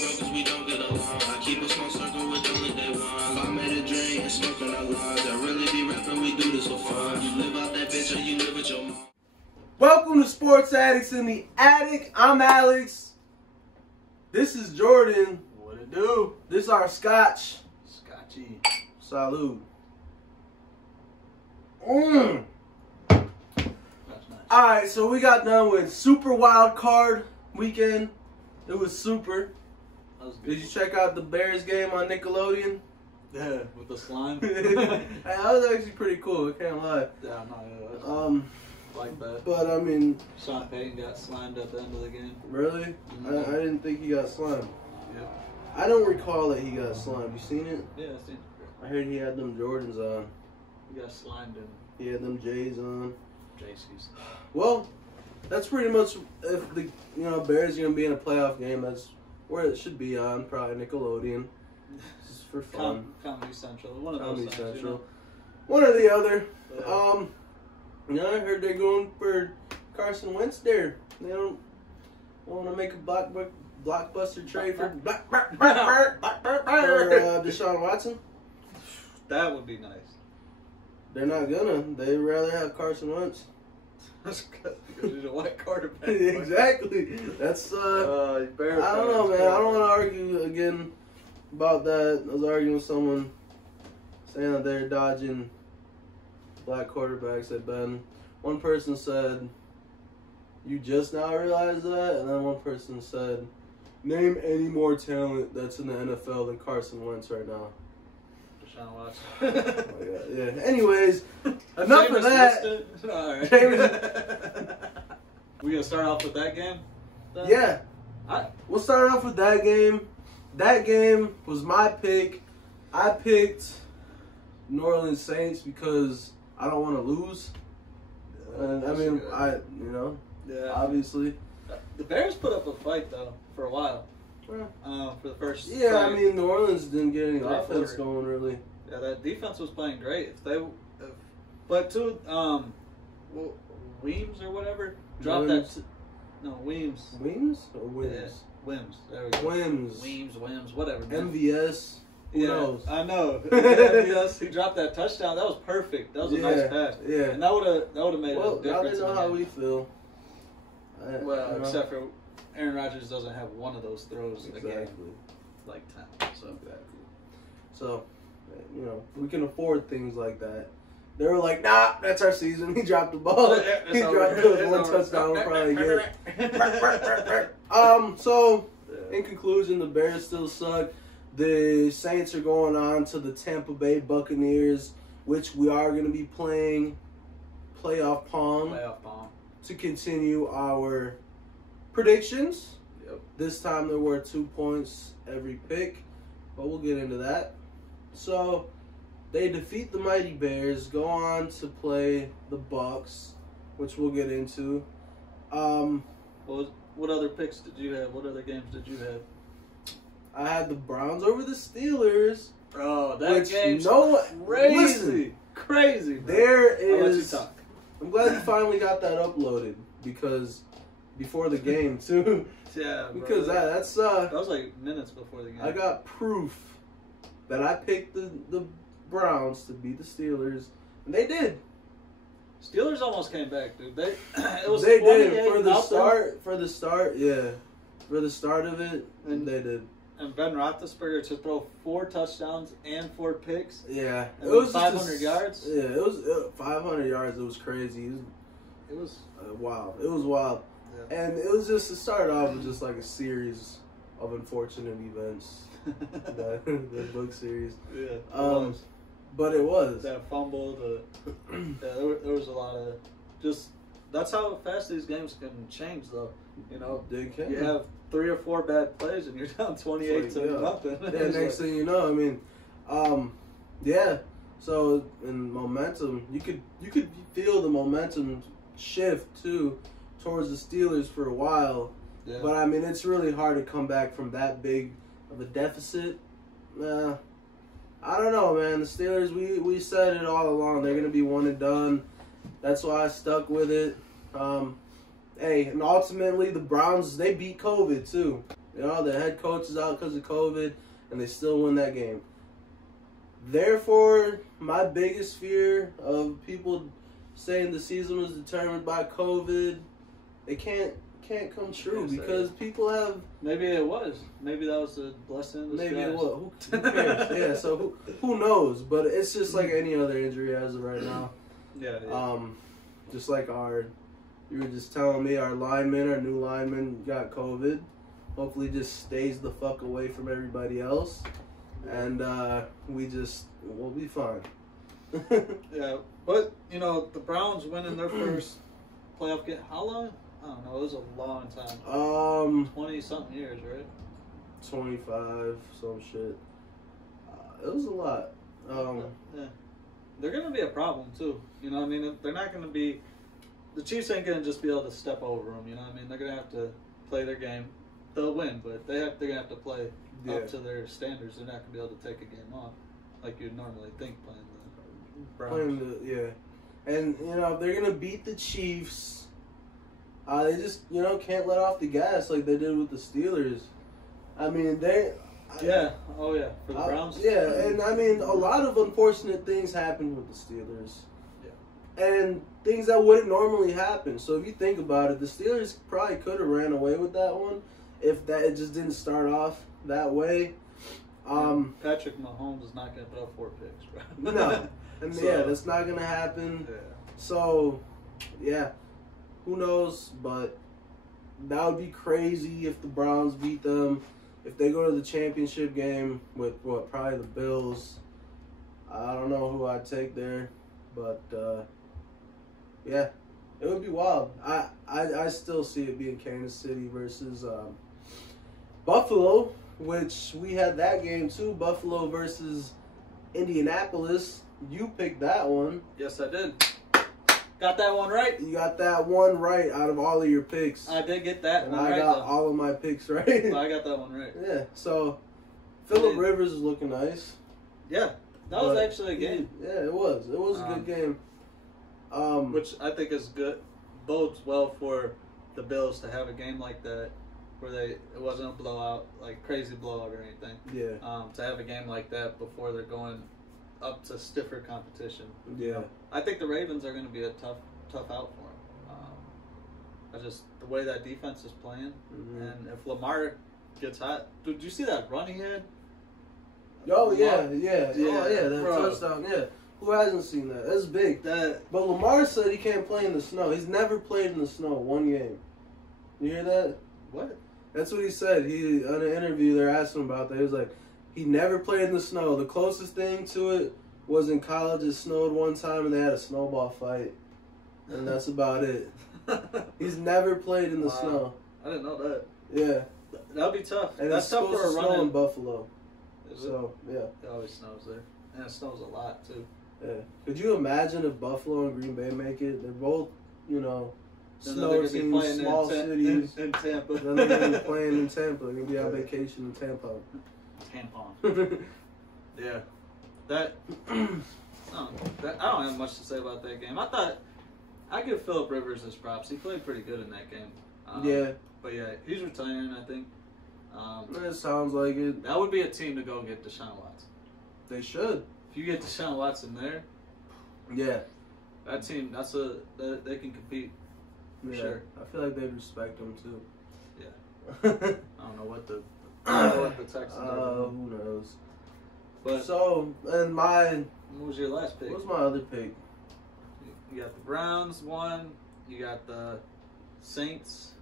broke 'cause we don't get along. I keep a small circle with only day one. If I made a drink and smoking our lungs, I really be rapping, we do this for fun. You live out that bitch or you live with your mom. Welcome to Sports Addicts in the Attic. I'm Alex. This is Jordan. What it do? This is our scotch. Scotchy. Salud. That's nice. Alright, so we got done with Super Wild Card weekend. It was super. That was good. Did you check out the Bears game on Nickelodeon? Yeah, with the slime. Hey, that was actually pretty cool, I can't lie. Yeah, no, like that. But I mean, Sean Payton got slimed at the end of the game. really? Mm-hmm. I didn't think he got slimed. Yep. I don't recall that he got slimed. You seen it? Yeah, I seen it. I heard he had them Jordans on. He got slimed in He had them J's on. JC's. Well, that's pretty much if the Bears are gonna be in a playoff game. That's where it should be on, probably Nickelodeon. Just for fun. Comedy Central. One of Comedy those things, Central. One or the other. Yeah. I heard they're going for Carson Wentz there. They don't want to make a blockbuster trade for Deshaun Watson. That would be nice. They're not gonna. They'd rather have Carson Wentz. That's because he's a white quarterback. Exactly. That's I don't know, man. I don't want to argue again about that. I was arguing with someone saying that they're dodging black quarterbacks at Ben. One person said, "You just now realize that," and then one person said, "Name any more talent that's in the NFL than Carson Wentz right now." Deshaun Watson. Oh my God. Yeah. Anyways, enough of that. All right. We gonna start off with that game? Then? Yeah. We'll start off with that game. That game was my pick. I picked New Orleans Saints because I don't want to lose. And I mean, yeah. Obviously. The Bears put up a fight though for a while. Yeah. For the first. Yeah, fight. I mean, New Orleans didn't get any offense quarter. going really. Yeah, that defense was playing great. But too, Weems or whatever dropped Wims. that. No, Weems. Weems or Wims? Yeah, Wims. There we go. Wims. Wims, whatever. MVS. Who knows? I know. MVS, he dropped that touchdown. That was perfect. That was a nice pass. Yeah. And that would have made Well, a difference. now they know how we feel. Except for Aaron Rodgers doesn't have one of those throws again. Like 10. So, we can afford things like that. They were like, nah, that's our season. He dropped the ball. He dropped the one touchdown. We'll probably get. So, in conclusion, the Bears still suck. The Saints are going on to the Tampa Bay Buccaneers, which we are going to be playing playoff pong to continue our predictions. Yep. This time there were 2 points every pick, but we'll get into that. So they defeat the Mighty Bears, go on to play the Bucks, which we'll get into. What other picks did you have? What other games did you have? I had the Browns over the Steelers. Oh, that game's crazy. Listen, crazy. Bro. There I'll let you is. talk. I'm glad you finally got that uploaded because before the game too. Yeah, bro. Because that's that was like minutes before the game. I got proof that I picked the Browns to beat the Steelers, and they did. Steelers almost came back, dude. They did for the start. For the start, yeah. For the start of it, and they did. And Ben Roethlisberger to throw 4 touchdowns and 4 picks. Yeah, it was 500 yards. Yeah, it was 500 yards. It was crazy. It was wild. It was wild, yeah. And it was just, it started off with just like a series of unfortunate events. the book series. Yeah. But it was that fumble. There was a lot of just. That's how fast these games can change, though. They can. You have 3 or 4 bad plays, and you're down 28 to nothing. Yeah, next thing you know, I mean, yeah. So in momentum, you could feel the momentum shift too towards the Steelers for a while. Yeah. But I mean, it's really hard to come back from that big of a deficit. I don't know, man. The Steelers, we said it all along. They're gonna be one and done. That's why I stuck with it. Hey, and ultimately the Browns, they beat COVID too. You know, the head coach is out because of COVID, and they still win that game. Therefore, my biggest fear of people saying the season was determined by COVID, it can't come true because people have. Maybe it was. Maybe that was a blessing. Maybe it was. Who cares? Yeah. So who knows? But it's just like any other injury as of right now. Yeah. Just like you were just telling me, our new lineman got COVID. Hopefully, just stays the fuck away from everybody else, and we'll be fine. Yeah, but you know the Browns winning their first playoff game. How long? I don't know. It was a long time. 20-something years, right? 25, some shit. It was a lot. Yeah. They're gonna be a problem too. You know what I mean? They're not gonna be. The Chiefs ain't gonna just be able to step over them. You know what I mean? They're gonna have to play their game. They'll win, but they're gonna have to play up to their standards. They're not gonna be able to take a game off like you'd normally think playing the Browns. And you know if they're gonna beat the Chiefs. They just, can't let off the gas like they did with the Steelers. I mean, for the Browns. And I mean, a lot of unfortunate things happened with the Steelers. Yeah. And things that wouldn't normally happen. So if you think about it, the Steelers probably could have ran away with that one if it just didn't start off that way. Patrick Mahomes is not going to throw 4 picks, bro. No. And that's not going to happen. Yeah. So, yeah. Who knows, but that would be crazy if the Browns beat them. If they go to the championship game with, probably the Bills. I don't know who I'd take there, but, yeah, it would be wild. I still see it being Kansas City versus Buffalo, which we had that game too, Buffalo versus Indianapolis. You picked that one. Yes, I did. Got that one right. You got that one right out of all of your picks. I did get that and one right. I got all of my picks right. Well, I got that one right. Yeah, so Phillip Rivers is looking nice. Yeah, that was actually a game. Yeah, it was. It was a good game. Which I think is good. Bodes well for the Bills to have a game like that where it wasn't a blowout, like crazy blowout or anything. Yeah. To have a game like that before they're going up to stiffer competition. Yeah. I think the Ravens are going to be a tough out for them. The way that defense is playing, and if Lamar gets hot, did you see that run he had? Oh yeah. That touchdown, yeah. Who hasn't seen that? That's big. But Lamar said he can't play in the snow. He's never played in the snow one game. You hear that? What? That's what he said. He on an interview they're asking him about that. He was like, he never played in the snow. The closest thing to it was in college. It snowed one time and they had a snowball fight, and that's about it. He's never played in the snow. I didn't know that. Yeah, that'd be tough. And that's it's tough supposed for a to run snow in Buffalo. So yeah, it always snows there, and it snows a lot too. Yeah. Could you imagine if Buffalo and Green Bay make it? They're both, snow teams, small cities. In Tampa. Then they're going to be playing in Tampa. They're going to be on vacation in Tampa. Yeah. I don't have much to say about that game. I give Phillip Rivers his props. He played pretty good in that game. Yeah. But yeah, he's retiring, I think. It sounds like it. That would be a team to go get Deshaun Watson. They should. If you get Deshaun Watson there, yeah, that team, they can compete. For sure. I feel like they'd respect him too. Yeah. I don't know what the Texans are. Who knows? But what was your last pick? What was my other pick? You got the Browns one. You got the Saints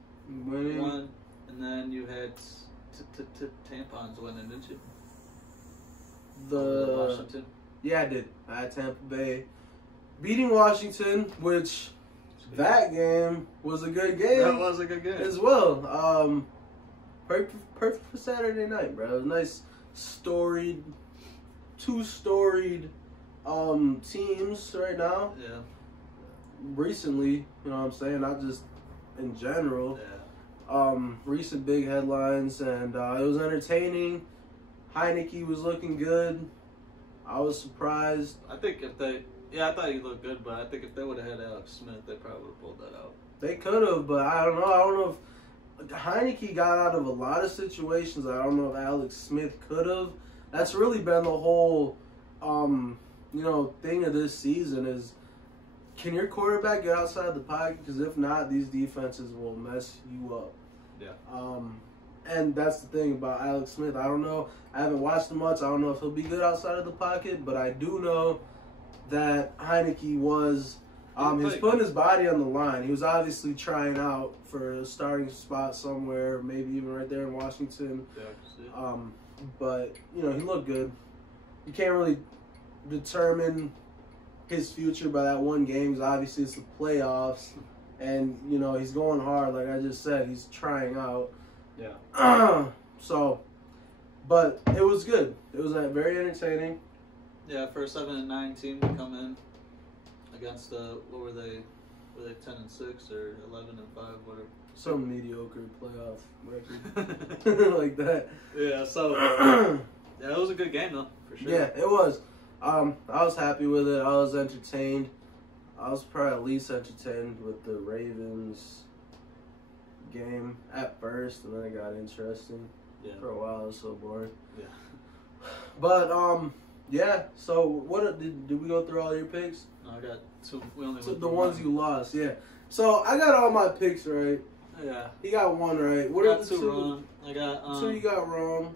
winning one, and then you had Tampons winning, didn't you? Washington. Yeah, I did. I had Tampa Bay beating Washington, which that game was a good game. That was a good game as well. Perfect for Saturday night, bro. It was a nice two-storied teams right now. Yeah. Recently, you know what I'm saying? Not just in general. Yeah. Recent big headlines, and it was entertaining. Heineke was looking good. I was surprised. I thought he looked good, but I think if they would have had Alex Smith, they probably would have pulled that out. They could have, but I don't know. I don't know if Heineke got out of a lot of situations I don't know if Alex Smith could have. That's really been the whole, thing of this season is, can your quarterback get outside the pocket? Because if not, these defenses will mess you up. Yeah. And that's the thing about Alex Smith. I don't know. I haven't watched him much. I don't know if he'll be good outside of the pocket, but I do know that Heineke was he was putting his body on the line. He was obviously trying out for a starting spot somewhere, maybe even right there in Washington. Yeah, But, he looked good. You can't really determine his future by that one game because obviously it's the playoffs. And, he's going hard. Like I just said, he's trying out. Yeah. But it was good. It was very entertaining. Yeah, for a 7-9 team to come in against what were they? Were they 10-6 or 11-5, whatever? Some mediocre playoff record like that. Yeah. So yeah, it was a good game though, for sure. Yeah, it was. I was happy with it. I was entertained. I was probably at least entertained with the Ravens game at first, and then it got interesting. Yeah. For a while, it was so boring. Yeah. But yeah. So what did we go through all your picks? No, I got two. We only So went the through ones one. you lost, yeah. So I got all my picks right. Yeah. He got one right. What I are got the two wrong. I got two you got wrong?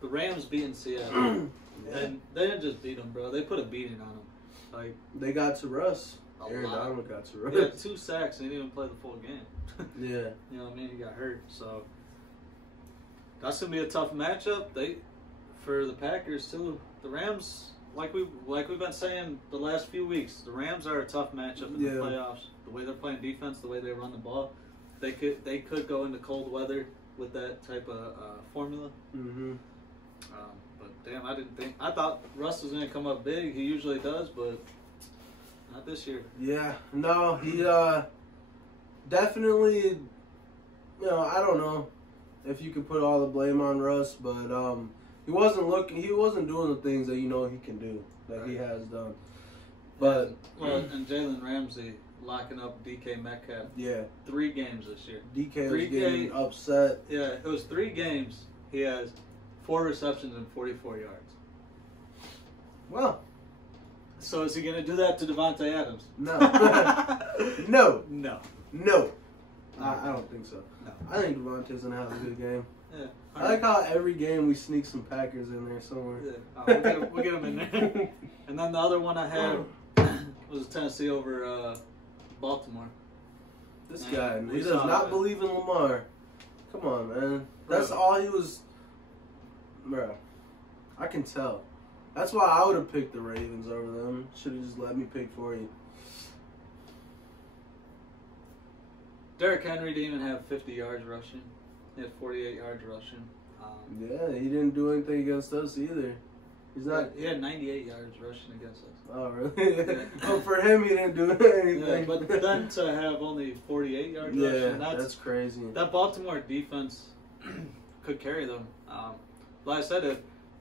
the Rams beating Seattle, Yeah. and they didn't just beat them, bro. They put a beating on them. Like They got to Russ. a Aaron lot. Donald got to Russ. He had 2 sacks and he didn't even play the full game. Yeah. You know what I mean? He got hurt, so that's gonna be a tough matchup. For the Packers too. The Rams, like we've been saying the last few weeks, the Rams are a tough matchup in the playoffs. The way they're playing defense, the way they run the ball, they could go into cold weather with that type of formula. Mm-hmm. But damn, I thought Russ was gonna come up big. He usually does, but not this year. Yeah. No, he definitely. I don't know if you could put all the blame on Russ, but he wasn't doing the things that he can do that he has done. But and Jalen Ramsey locking up DK Metcalf. Yeah, 3 games this year. DK was getting upset. Yeah, it was 3 games. He has 4 receptions and 44 yards. Well, so is he going to do that to Devontae Adams? no, no, No. no. I don't think so. No. I think Devontae's gonna have a good game. Yeah. I like how every game we sneak some Packers in there somewhere. Yeah. We'll get him in there. And then the other one I had was Tennessee over Baltimore. This Man, guy, we he does saw not it. believe in Lamar. Come on, man. That's Bro. all he was. Bro, I can tell. That's why I would have picked the Ravens over them. Should have just let me pick for you. Derrick Henry didn't even have 50 yards rushing. He had 48 yards rushing. Yeah, he didn't do anything against us either. He's not. He had 98 yards rushing against us. Oh, really? Yeah. Well, for him, he didn't do anything. Yeah, but then to have only 48 yards rushing, that's crazy. That Baltimore defense could carry them. Like I said,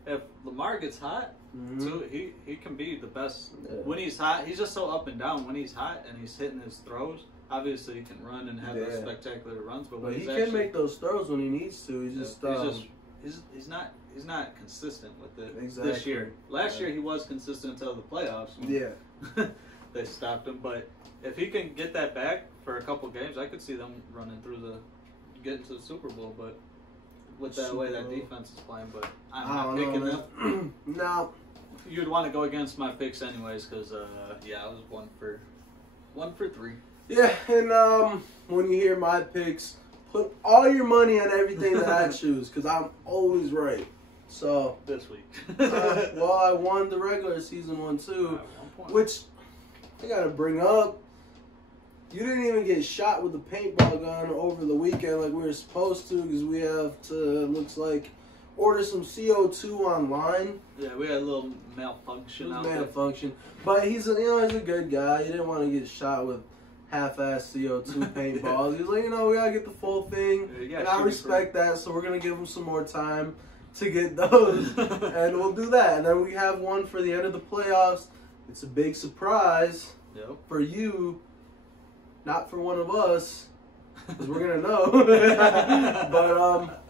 if Lamar gets hot, too, he can be the best. Yeah. When he's hot, he's just so up and down. When he's hot and he's hitting his throws, obviously he can run and have those spectacular runs. But when he he's can make those throws when he needs to. he's not consistent with it Exactly. this year. Last year he was consistent until the playoffs. Yeah. They stopped him, but if he can get that back for a couple games, I could see them getting to the Super Bowl. But with that way that defense is playing, but I'm not picking them. No. You'd want to go against my picks anyways, because I was 1 for 3. Yeah, and when you hear my picks, put all your money on everything that I choose, because I'm always right. So This week. well, I won the regular season one too, which I gotta bring up. You didn't even get shot with a paintball gun over the weekend like we were supposed to, because we have to, looks like, order some CO2 online. Yeah, we had a little malfunction out there. Malfunction, but he's a good guy. He didn't want to get shot with half-ass CO2 paintballs. He's like, we gotta get the full thing, Yeah, and I respect that. So we're gonna give him some more time to get those, and we'll do that. And then we have one for the end of the playoffs. It's a big surprise for you, not for one of us. because we're gonna know. But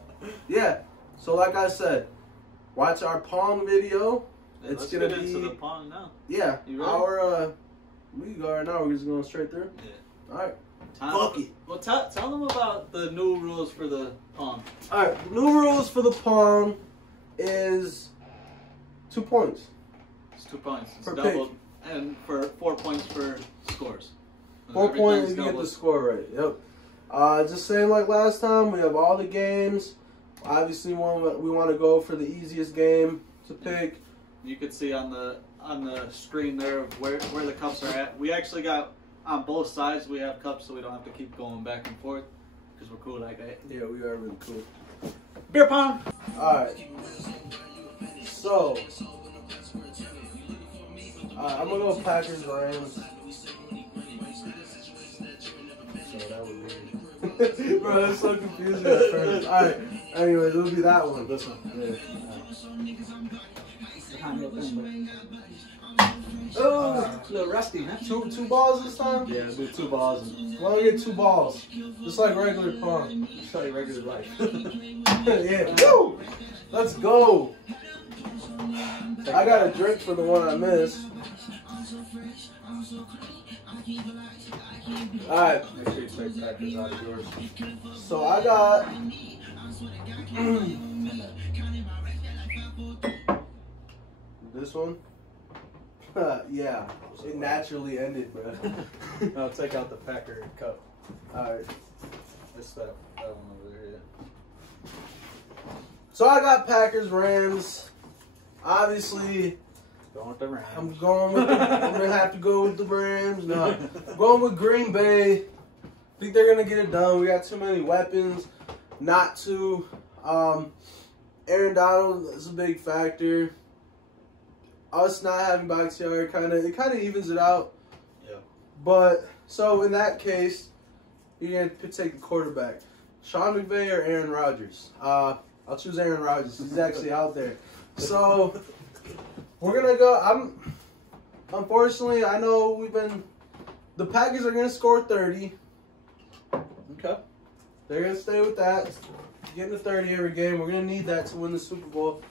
yeah. So like I said, watch our Pong video. Yeah, It's let's gonna get be into the Pong now. yeah. You ready? Our we can go right now. We're just going straight through. Yeah. All right. Fuck it. Well, tell them about the new rules for the Pong. All right. The new rules for the Pong is 2 points. It's 2 points. It's Per doubled, and for 4 points for scores. 4 Every points time's if you get the doubled. score right. Yep. Just same like last time. We have all the games. Obviously, we want to go for the easiest game to pick. You could see on the screen there of where the cups are at. We actually got on both sides. We have cups, so we don't have to keep going back and forth because we're cool like that. Yeah, we are really cool. Beer pong. All right. So, I'm gonna go Packers Rams. That was weird. Bro, that's so confusing at first. All right. Anyways, it'll be that one. This one. Yeah. Oh, a little rusty, huh? Two balls this time? Yeah, do 2 balls and Why don't we get 2 balls? Just like regular Pong. show you regular life. Yeah. Woo! Let's go. I got a drink for the one I missed. Alright. Make sure you take Packers out of yours. So I got this one. Yeah. It naturally ended, bro. No, take out the Packer cup. Alright. It's that one over there, yeah. So I got Packers Rams. Obviously, Going with the Rams. I'm gonna have to go with the Rams. No, I'm going with Green Bay. I think they're gonna get it done. We got too many weapons not to. Aaron Donald is a big factor. Us not having Bakhtiari it kind of evens it out. Yeah. But so in that case, you're gonna take the quarterback, Sean McVay or Aaron Rodgers. I'll choose Aaron Rodgers. He's actually out there. So we're gonna go. Unfortunately, I know the Packers are gonna score 30. Okay. They're gonna stay with that, getting to 30 every game. We're gonna need that to win the Super Bowl.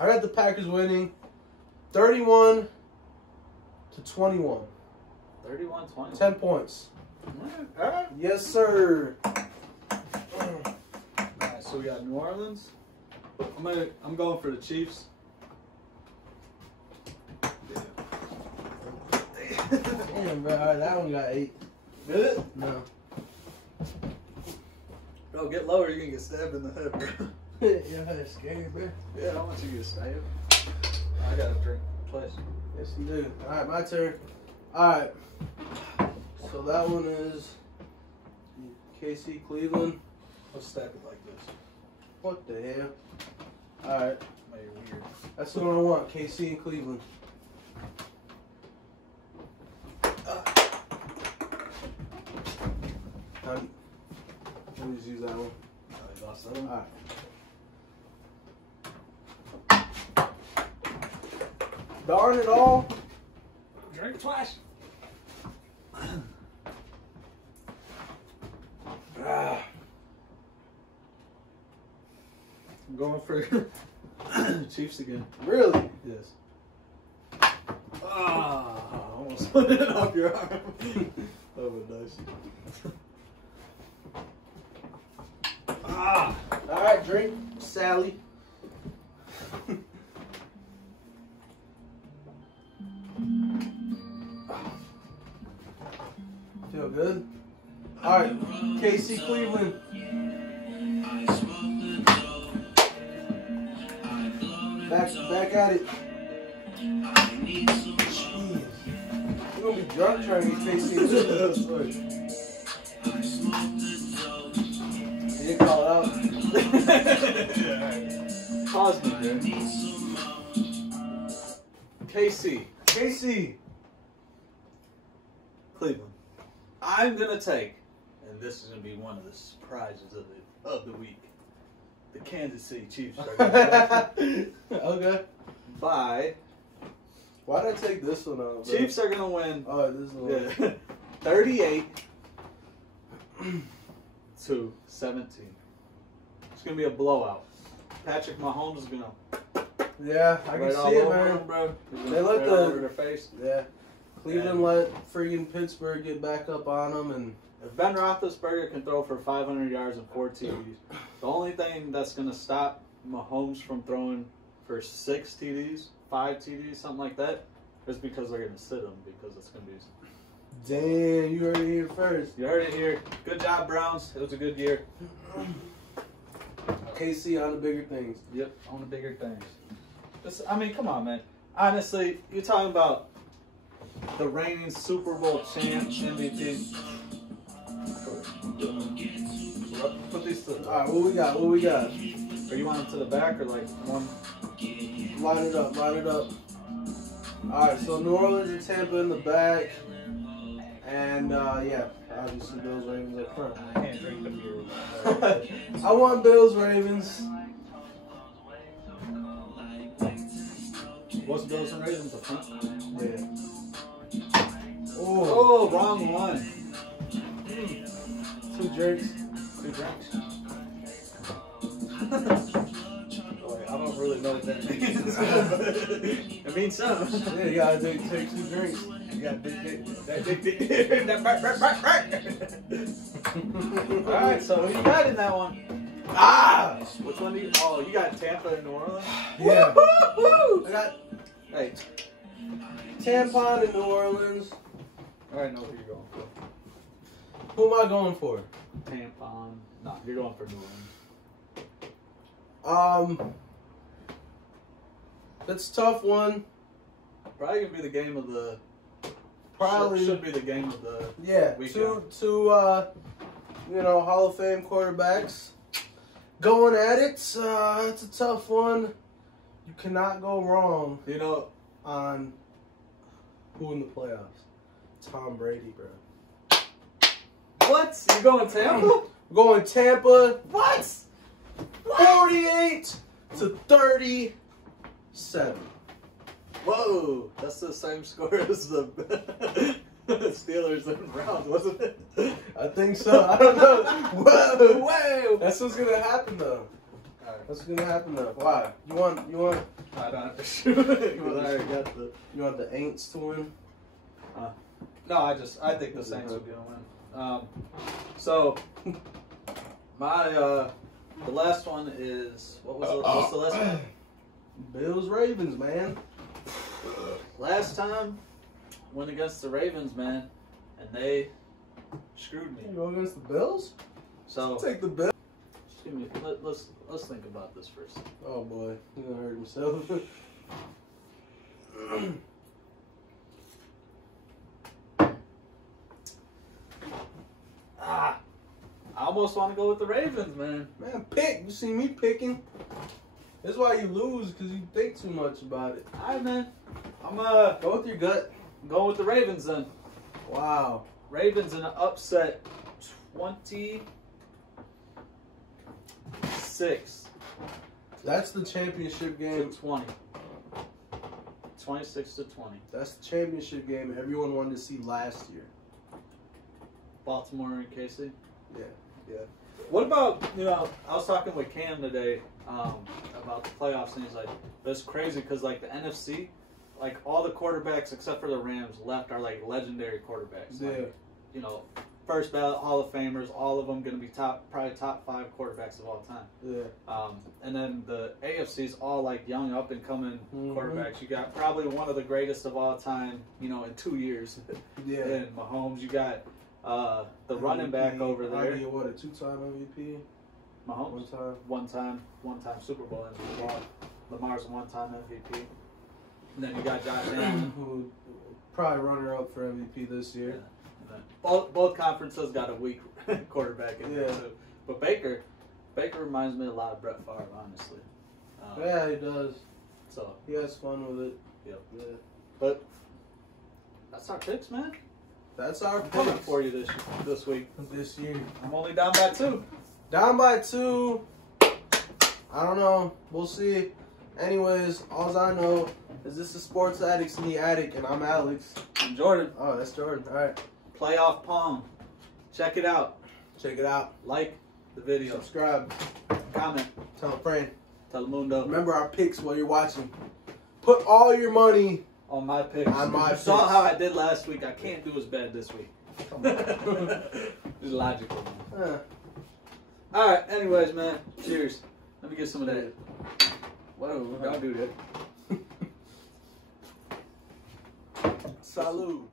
I got the Packers winning 31-21. 31-20. 10 points. All right. Yes, sir. Alright, so we got New Orleans. I'm going for the Chiefs. Damn, bro. All right, that one got 8. Did it? No. Bro, get lower, you're gonna get stabbed in the head, bro. Yeah, that's scary, bro. Yeah, I want you to get stabbed. I gotta drink twice. Yes, you do. All right, my turn. All right. So that one is KC Cleveland. Let's stack it like this. What the hell? All right. Made it weird. That's the one I want. KC and Cleveland. Let me just use that one. Oh, you lost that one? All right. Darn it all. Drink twice. I'm going for Chiefs again. Really? Yes. Almost put it off your arm. That was nice. All right, drink, Sally. Feel good? All right, KC Cleveland. Back at it. Jeez. You're gonna be drunk trying to get KC. You didn't call it out. Pause me, dude. KC. KC. Cleveland. I'm gonna take, and this is gonna be one of the surprises of the week. The Kansas City Chiefs are gonna win Okay. by. Why did I take this one out? Bro? Chiefs are gonna win. Oh, this is the one. Yeah, 38-17. It's gonna be a blowout. Patrick Mahomes is gonna. Yeah, I can see it, man. Bro. They let over their face. Yeah. Cleveland let freaking Pittsburgh get back up on them, and if Ben Roethlisberger can throw for 500 yards and 4 TDs, the only thing that's going to stop Mahomes from throwing for 6 TDs, 5 TDs, something like that, is because they're going to sit him because it's going to be. Damn, you heard it here first. You heard it here. Good job, Browns. It was a good year. KC on the bigger things. Yep, on the bigger things. I mean, come on, man. Honestly, you're talking about the reigning Super Bowl champ, MVP. Put these to. All right, what we got? What we got? Or you want them to the back or like one? Line it up. Line it up. All right, so New Orleans and Tampa in the back, and yeah, obviously Bills Ravens up front. I can't drink the beer. I want Bills Ravens. What's Bills and Ravens up front? Yeah. Oh, wrong one. 2 drinks. 2 drinks. I don't really know what that means. It means something. Yeah, you gotta take 2 drinks. You got big dick. That big dick. All right, so who you got in that one? Ah! Which one do you? Oh, you got Tampa and New Orleans. Yeah. Woo-hoo-hoo! I got Hey, Tampa and New Orleans. I already know who you're going for. Who am I going for? Tampon. No, you're going for New Orleans. That's a tough one. Probably gonna be the game of the. Probably should be the game of the. Yeah, weekend. two Hall of Fame quarterbacks going at it. It's a tough one. You cannot go wrong. You know, on who in the playoffs? Tom Brady, bro. what? You going Tampa? We're going Tampa. What? 48-37. Whoa, that's the same score as the Steelers and Browns, wasn't it? I think so. I don't know. Whoa. That's what's gonna happen though. Right. That's what's gonna happen though. Why? You want I don't shoot. You want the Aints to win? No, I think the Saints are gonna win. So my the last one is what's the last one? Bills Ravens, man. Last time went against the Ravens, man, and they screwed me. You go against the Bills? So take the Bills. Excuse me. Let's think about this first. Oh boy, he's gonna hurt himself. I almost want to go with the Ravens, man. Man, pick. You see me picking. That's why you lose, because you think too much about it. All right, man. I'm Go with your gut. going with the Ravens then. Wow. Ravens in an upset, 26. That's the championship To game. 20. 26-20. That's the championship game everyone wanted to see last year. Baltimore and KC. Yeah. What about, I was talking with Cam today about the playoffs, and he's like, that's crazy because, like, the NFC, like, all the quarterbacks except for the Rams left are, like, legendary quarterbacks. Yeah. Like, first ballot Hall of Famers, all of them going to be probably top 5 quarterbacks of all time. Yeah. And then the AFC's all, like, young, up-and-coming quarterbacks. You got probably one of the greatest of all time, in 2 years. Yeah. And Mahomes, you got the running back over there. What, a 2-time MVP? Mahomes. One time Super Bowl MVP. Lamar's a 1-time MVP. And then you got Josh Allen, who probably runner-up for MVP this year. Yeah. Both conferences got a weak quarterback in there too. But Baker reminds me a lot of Brett Favre, honestly. Yeah, he does. So he has fun with it. Yep. Yeah. But that's our picks, man. That's our Coming picks for you this week. This year. I'm only down by 2. Down by 2. I don't know. We'll see. Anyways, all I know is this is Sports Addicts in the Attic, and I'm Alex. I'm Jordan. Oh, that's Jordan. All right. Playoff Pong. Check it out. Check it out. Like the video. Subscribe. Comment. Tell a friend. Telemundo. Remember our picks while you're watching. Put all your money on my picks. On my You saw picks. how I did last week. I can't do as bad this week. Come on. It's logical. All right. Anyways, man. Cheers. Let me get some of that. Whoa, I'll do that. Salud.